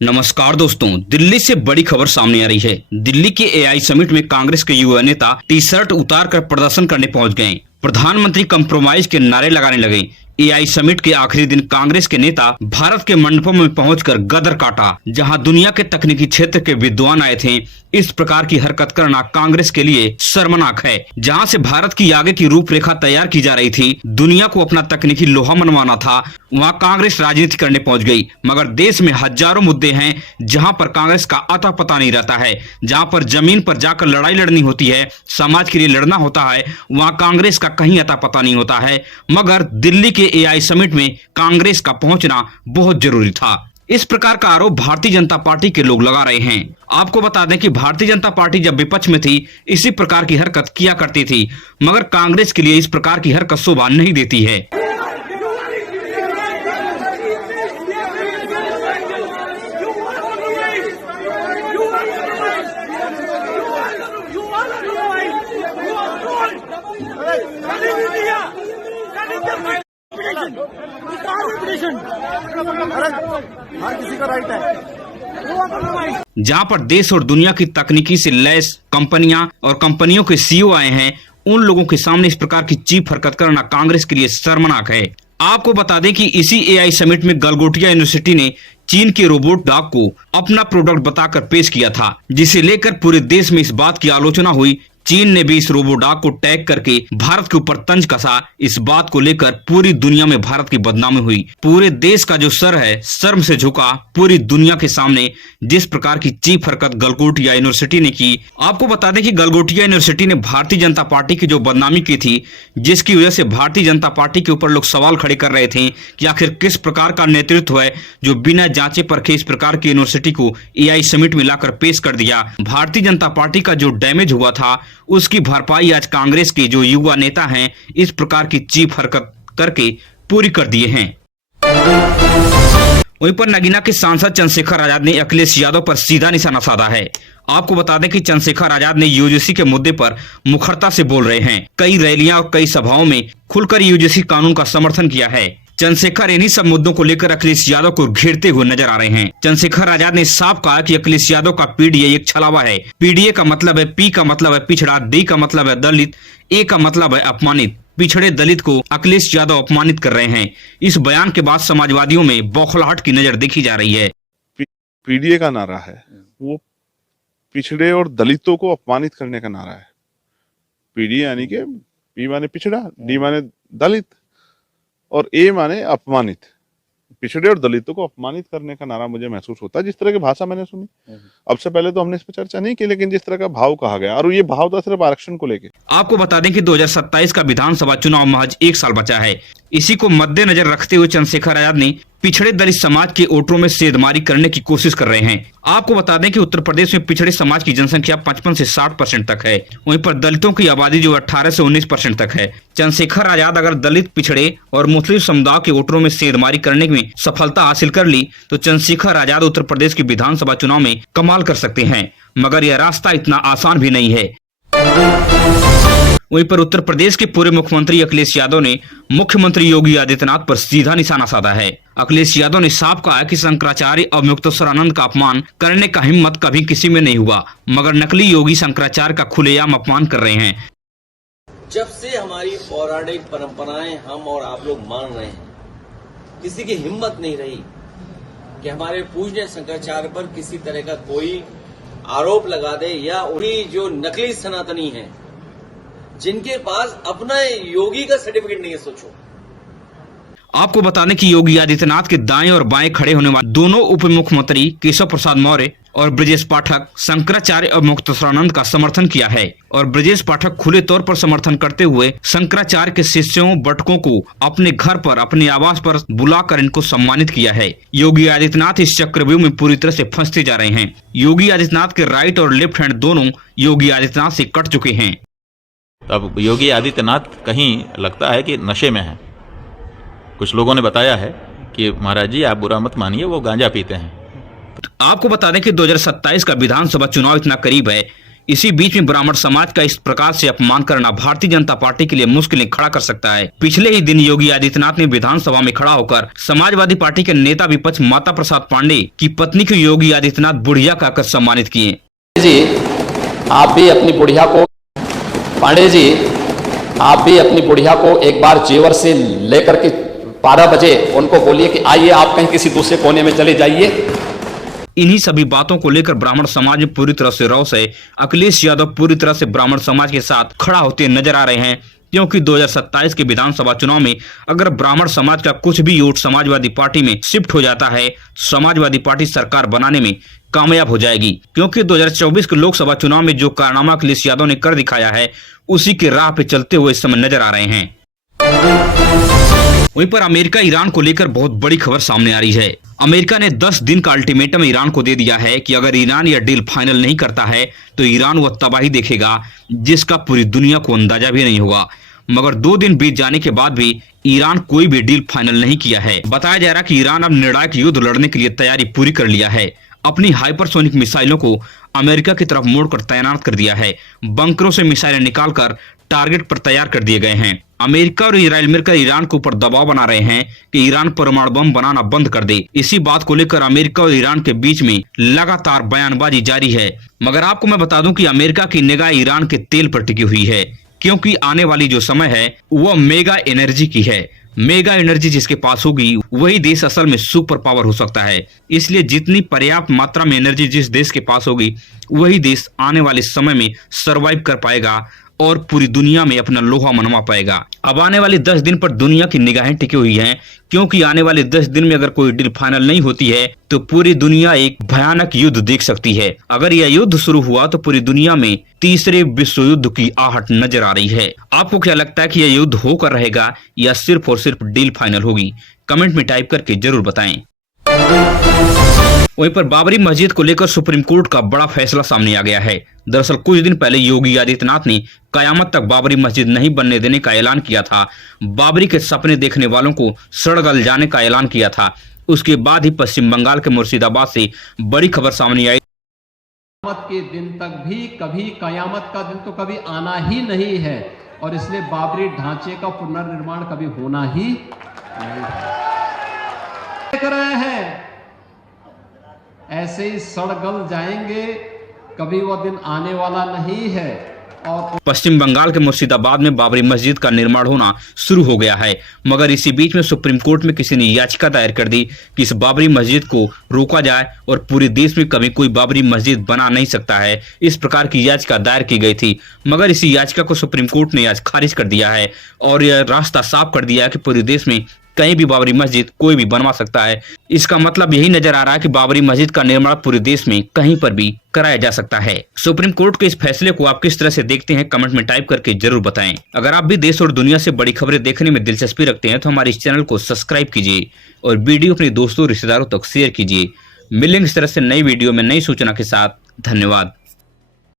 नमस्कार दोस्तों, दिल्ली से बड़ी खबर सामने आ रही है। दिल्ली के एआई समिट में कांग्रेस के युवा नेता टी शर्ट उतारकर प्रदर्शन करने पहुंच गए। प्रधानमंत्री कंप्रोमाइज के नारे लगाने लगे। एआई समिट के आखिरी दिन कांग्रेस के नेता भारत के मंडपों में पहुंचकर गदर काटा, जहां दुनिया के तकनीकी क्षेत्र के विद्वान आए थे। इस प्रकार की हरकत करना कांग्रेस के लिए शर्मनाक है। जहां से भारत की आगे की रूपरेखा तैयार की जा रही थी, दुनिया को अपना तकनीकी लोहा मनवाना था, वहां कांग्रेस राजनीति करने पहुंच गई। मगर देश में हजारों मुद्दे हैं जहां पर कांग्रेस का अता पता नहीं रहता है। जहां पर जमीन पर जाकर लड़ाई लड़नी होती है, समाज के लिए लड़ना होता है, वहां कांग्रेस का कहीं अता पता नहीं होता है। मगर दिल्ली के एआई समिट में कांग्रेस का पहुंचना बहुत जरूरी था। इस प्रकार का आरोप भारतीय जनता पार्टी के लोग लगा रहे हैं। आपको बता दें कि भारतीय जनता पार्टी जब विपक्ष में थी, इसी प्रकार की हरकत किया करती थी। मगर कांग्रेस के लिए इस प्रकार की हरकत शोभा नहीं देती है। हर किसी का राइट है। जहां पर देश और दुनिया की तकनीकी से लैस कंपनियां और कंपनियों के सीईओ आए हैं, उन लोगों के सामने इस प्रकार की चीप हरकत करना कांग्रेस के लिए शर्मनाक है। आपको बता दें कि इसी एआई समिट में गलगोटिया यूनिवर्सिटी ने चीन के रोबोट डॉग को अपना प्रोडक्ट बताकर पेश किया था, जिसे लेकर पूरे देश में इस बात की आलोचना हुई। चीन ने भी इस रोबोडॉग को टैग करके भारत के ऊपर तंज कसा। इस बात को लेकर पूरी दुनिया में भारत की बदनामी हुई। पूरे देश का जो सर है, शर्म से झुका पूरी दुनिया के सामने। जिस प्रकार की चीप हरकत गलगोटिया यूनिवर्सिटी ने की। आपको बता दें कि गलगोटिया यूनिवर्सिटी ने भारतीय जनता पार्टी की जो बदनामी की थी, जिसकी वजह से भारतीय जनता पार्टी के ऊपर लोग सवाल खड़े कर रहे थे कि आखिर किस प्रकार का नेतृत्व है जो बिना जांचे परखे इस प्रकार की यूनिवर्सिटी को एआई समिट में लाकर पेश कर दिया। भारतीय जनता पार्टी का जो डैमेज हुआ था, उसकी भरपाई आज कांग्रेस के जो युवा नेता हैं, इस प्रकार की चीप हरकत करके पूरी कर दिए हैं। वहीं पर नगीना के सांसद चंद्रशेखर आजाद ने अखिलेश यादव पर सीधा निशाना साधा है। आपको बता दें कि चंद्रशेखर आजाद ने यूजीसी के मुद्दे पर मुखरता से बोल रहे हैं। कई रैलियां और कई सभाओं में खुलकर यूजीसी कानून का समर्थन किया है। चंद्रशेखर इन्हीं सब मुद्दों को लेकर अखिलेश यादव को घेरते हुए नजर आ रहे हैं। चंद्रशेखर आजाद ने साफ कहा कि अखिलेश यादव का पीडीए एक छलावा है। पीडीए का मतलब है, पी का मतलब है पिछड़ा, डी का मतलब है दलित, ए का मतलब है अपमानित। पिछड़े दलित को अखिलेश यादव अपमानित कर रहे हैं। इस बयान के बाद समाजवादियों में बौखलाहट की नजर देखी जा रही है। पीडीए का नारा है, वो पिछड़े और दलितों को अपमानित करने का नारा है। पीडीए यानी कि पी माने पिछड़ा, डी माने दलित और ए माने अपमानित। पिछड़े और दलितों को अपमानित करने का नारा मुझे महसूस होता है। जिस तरह की भाषा मैंने सुनी, अब से पहले तो हमने इस पर चर्चा नहीं की, लेकिन जिस तरह का भाव कहा गया, और ये भाव था सिर्फ आरक्षण को लेकर। आपको बता दें कि 2027 का विधानसभा चुनाव महज 1 साल बचा है। इसी को मद्देनजर रखते हुए चंद्रशेखर आजाद ने पिछड़े दलित समाज के वोटरों में सेधमारी करने की कोशिश कर रहे हैं। आपको बता दें कि उत्तर प्रदेश में पिछड़े समाज की जनसंख्या 55 से 60% तक है। वहीं पर दलितों की आबादी जो 18 से 19% तक है। चंद्रशेखर आजाद अगर दलित, पिछड़े और मुस्लिम समुदाय के वोटरों में सेधमारी करने में सफलता हासिल कर ली, तो चंद्रशेखर आजाद उत्तर प्रदेश की विधानसभा चुनाव में कमाल कर सकते हैं। मगर यह रास्ता इतना आसान भी नहीं है। वहीं पर उत्तर प्रदेश के पूर्व मुख्यमंत्री अखिलेश यादव ने मुख्यमंत्री योगी आदित्यनाथ पर सीधा निशाना साधा है। अखिलेश यादव ने साफ कहा कि शंकराचार्य और मुक्तेश्वरानंद का अपमान करने का हिम्मत कभी किसी में नहीं हुआ, मगर नकली योगी शंकराचार्य का खुलेआम अपमान कर रहे हैं। जब से हमारी पौराणिक परंपराएं हम और आप लोग मान रहे हैं, किसी की हिम्मत नहीं रही कि हमारे पूज्य शंकराचार्य पर किसी तरह का कोई आरोप लगा दे, या उन्हीं जो नकली सनातनी हैं, जिनके पास अपना योगी का सर्टिफिकेट नहीं है। सोचो, आपको बता दें कि योगी आदित्यनाथ के दाएं और बाएं खड़े होने वाले दोनों उप मुख्यमंत्री केशव प्रसाद मौर्य और ब्रजेश पाठक शंकराचार्य और मुक्तेश्वरानंद का समर्थन किया है। और ब्रजेश पाठक खुले तौर पर समर्थन करते हुए शंकराचार्य के शिष्यों बटकों को अपने घर पर, अपने आवास पर बुलाकर इनको सम्मानित किया है। योगी आदित्यनाथ इस चक्रव्यूह में पूरी तरह से फंसते जा रहे हैं। योगी आदित्यनाथ के राइट और लेफ्ट हैंड दोनों योगी आदित्यनाथ से कट चुके हैं। अब योगी आदित्यनाथ कहीं लगता है कि नशे में हैं। कुछ लोगों ने बताया है कि महाराज जी आप बुरा मत मानिए, वो गांजा पीते हैं। आपको बता दें कि 2027 का विधानसभा चुनाव इतना करीब है इसी बीच में ब्राह्मण समाज का इस प्रकार से अपमान करना भारतीय जनता पार्टी के लिए मुश्किलें खड़ा कर सकता है। पिछले ही दिन योगी आदित्यनाथ ने विधानसभा में खड़ा होकर समाजवादी पार्टी के नेता विपक्ष माता प्रसाद पांडे की पत्नी को योगी आदित्यनाथ बुढ़िया कहकर सम्मानित किए। जी आप भी अपनी बुढ़िया को, पांडे जी आप भी अपनी बुढ़िया को एक बार जेवर से लेकर के 12 बजे उनको बोलिए कि आइए आप कहीं किसी दूसरे कोने में चले जाइए। इन्हीं सभी बातों को लेकर ब्राह्मण समाज में पूरी तरह से रोष है। अखिलेश यादव पूरी तरह से ब्राह्मण समाज के साथ खड़ा होते नजर आ रहे हैं, क्योंकि 2027 के विधानसभा चुनाव में अगर ब्राह्मण समाज का कुछ भी वोट समाजवादी पार्टी में शिफ्ट हो जाता है, समाजवादी पार्टी सरकार बनाने में कामयाब हो जाएगी। क्योंकि 2024 के लोकसभा चुनाव में जो कारनामा अखिलेश यादव ने कर दिखाया है, उसी के राह पे चलते हुए इस समय नजर आ रहे हैं। वहीं पर अमेरिका ईरान को लेकर बहुत बड़ी खबर सामने आ रही है। अमेरिका ने 10 दिन का अल्टीमेटम ईरान को दे दिया है कि अगर ईरान यह डील फाइनल नहीं करता है तो ईरान वह तबाही देखेगा जिसका पूरी दुनिया को अंदाजा भी नहीं होगा। मगर 2 दिन बीत जाने के बाद भी ईरान कोई भी डील फाइनल नहीं किया है। बताया जा रहा है कि ईरान अब निर्णायक युद्ध लड़ने के लिए तैयारी पूरी कर लिया है। अपनी हाइपरसोनिक मिसाइलों को अमेरिका की तरफ मोड़कर तैनात कर दिया है। बंकरों से मिसाइलें निकालकर टारगेट पर तैयार कर दिए गए हैं। अमेरिका और इजराइल मिलकर ईरान के ऊपर दबाव बना रहे हैं कि ईरान परमाणु बम बनाना बंद कर दे। इसी बात को लेकर अमेरिका और ईरान के बीच में लगातार बयानबाजी जारी है। मगर आपको मैं बता दूं कि अमेरिका की निगाह ईरान के तेल पर टिकी हुई है, क्योंकि आने वाली जो समय है वह मेगा एनर्जी की है। मेगा एनर्जी जिसके पास होगी वही देश असल में सुपर पावर हो सकता है। इसलिए जितनी पर्याप्त मात्रा में एनर्जी जिस देश के पास होगी वही देश आने वाले समय में सरवाइव कर पाएगा और पूरी दुनिया में अपना लोहा मनवा पाएगा। अब आने वाले 10 दिन पर दुनिया की निगाहें टिकी हुई हैं, क्योंकि आने वाले 10 दिन में अगर कोई डील फाइनल नहीं होती है तो पूरी दुनिया एक भयानक युद्ध देख सकती है। अगर यह युद्ध शुरू हुआ तो पूरी दुनिया में तीसरे विश्व युद्ध की आहट नजर आ रही है। आपको क्या लगता है कि यह युद्ध होकर रहेगा या सिर्फ और सिर्फ डील फाइनल होगी? कमेंट में टाइप करके जरूर बताएं। वहीं पर बाबरी मस्जिद को लेकर सुप्रीम कोर्ट का बड़ा फैसला सामने आ गया है। दरअसल कुछ दिन पहले योगी आदित्यनाथ ने कयामत तक बाबरी मस्जिद नहीं बनने देने का ऐलान किया था। बाबरी के सपने देखने वालों को सड़ गल जाने का ऐलान किया था। उसके बाद ही पश्चिम बंगाल के मुर्शिदाबाद से बड़ी खबर सामने आई। कयामत के दिन तक भी कभी कयामत का दिन तो कभी आना ही नहीं है, और इसलिए बाबरी ढांचे का पुनर्निर्माण कभी होना ही नहीं है। कर रहे हैं ऐसे ही सड़गल जाएंगे, कभी वो दिन आने वाला नहीं है। और पश्चिम बंगाल के मुर्शिदाबाद में बाबरी मस्जिद का निर्माण होना शुरू हो गया है। मगर इसी बीच में सुप्रीम कोर्ट में किसी ने याचिका दायर कर दी कि इस बाबरी मस्जिद को रोका जाए और पूरे देश में कभी कोई बाबरी मस्जिद बना नहीं सकता है। इस प्रकार की याचिका दायर की गई थी, मगर इसी याचिका को सुप्रीम कोर्ट ने आज खारिज कर दिया है और यह रास्ता साफ कर दिया है कि पूरे देश में कहीं भी बाबरी मस्जिद कोई भी बनवा सकता है। इसका मतलब यही नजर आ रहा है कि बाबरी मस्जिद का निर्माण पूरे देश में कहीं पर भी कराया जा सकता है। सुप्रीम कोर्ट के इस फैसले को आप किस तरह से देखते हैं, कमेंट में टाइप करके जरूर बताएं। अगर आप भी देश और दुनिया से बड़ी खबरें देखने में दिलचस्पी रखते हैं तो हमारे इस चैनल को सब्सक्राइब कीजिए और वीडियो अपने दोस्तों रिश्तेदारों तक शेयर कीजिए। मिलेंगे इस तरह से नई वीडियो में नई सूचना के साथ। धन्यवाद।